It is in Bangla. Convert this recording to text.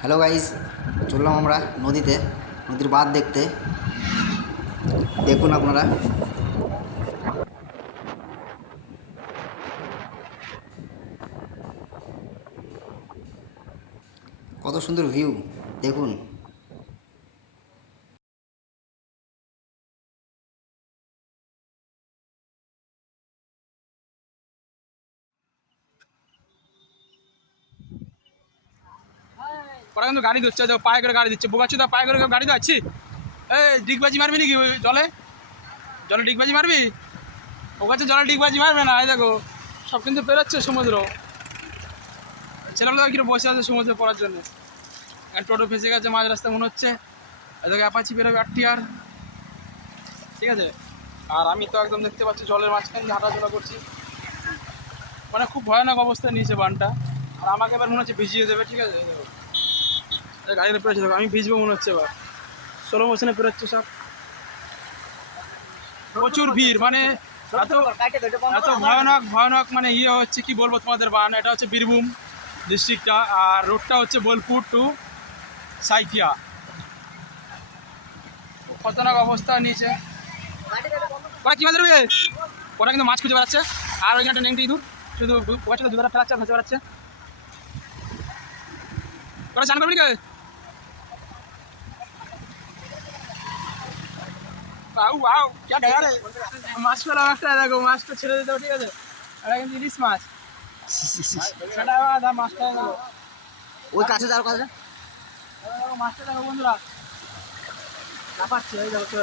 হ্যালো গাইস, চললাম আমরা নদীতে, নদীর বাঁধ দেখতে। দেখুন আপনারা কত সুন্দর ভিউ দেখুন। ওরা কিন্তু গাড়ি দিচ্ছে, পায়ে করে গাড়ি দিচ্ছে, বোকাচ্ছি তো পায়ে করে গাড়ি দিচ্ছি। এই ডিগবাজি মারবি নাকি ওই জলে? জলে ডিগবাজি মারবি? ও কাছে জলে ডিগবাজি মারবে না। এই দেখো সব কিন্তু পেরোচ্ছে সমুদ্র। ছেলেগুলো কিরকম বসে আছে সমুদ্রে পড়ার জন্য। টোটো ফেসে গেছে মাঝ রাস্তা মনে হচ্ছে। এদিকে অ্যাপাচি বেরোবে 8 ঠিক আছে। আর আমি তো একদম দেখতে পাচ্ছি জলের মাঝখানে হাঁটাচলা করছি, মানে খুব ভয়ানক অবস্থায় নিয়েছে বানটা। আর আমাকে এবার মনে হচ্ছে ভিজিয়ে দেবে, ঠিক আছে। দেখো গাড়িতে পেরেছে, দেখো আমি ভিজবো মনে হচ্ছে এবার। স্লো মোশনে পেরোচ্ছে সব, প্রচুর ভিড়, মানে এত এত ভয়ানক ভয়ানক, মানে ইয়ে হচ্ছে কি বলবো তোমাদের। বান এটা হচ্ছে বীরভূম ডিস্ট্রিক্টটা, আর রোডটা হচ্ছে বোলপুর টু সাইথিয়া। খতরনাক অবস্থা নিয়েছে। ওরা কী মাছ ধরবে? ওরা কিন্তু মাছ খুঁজে বেড়াচ্ছে। আর ওইখানে একটা নেংটি ইঁদুর শুধু ওখানে দুধারা ফেলাচ্ছে, ভেসে বেড়াচ্ছে। ওরা চান করবি কে? মাছ ফেলা মাছটা দেখো, মাছটা ছেড়ে দিতে, ঠিক আছে। এটা কিন্তু ইলিশ মাছ। মাছটা ওই কাছে যাওয়ার কথা। মাছটা দেখো বন্ধুরা, লাফাচ্ছে, এই দেখো।